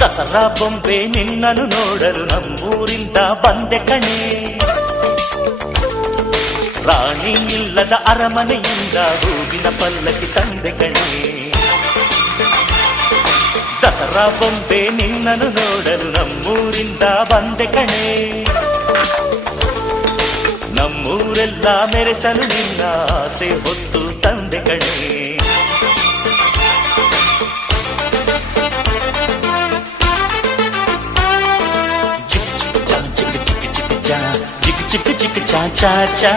ದಸರಾ ಬೊಂಬೆ ನಿನ್ನನ್ನು ನೋಡಲು ನಮ್ಮೂರಿಂದ ಬಂದೆ ಕಣೆ. ರಾಣಿ ಇಲ್ಲದ ಅರಮನೆಯಿಂದ ಹೂವಿನ ಪಲ್ಲಕ್ಕಿ ತಂದೆ ಕಣೆ. ದಸರಾ ಬೊಂಬೆ ನಿನ್ನನ್ನು ನೋಡಲು ನಮ್ಮೂರಿಂದ ಬಂದೆ ಕಣೆ. ನಮ್ಮೂರೆಲ್ಲ ಮೆರೆಸಲು ನಿನ್ನ ಆಸೆ ಹೊತ್ತು ತಂದೆ ಕಣೆ. ಚಿಕ್ಕ ಚಿಕ್ಕ ಚಾ ಚಾ ಚಾ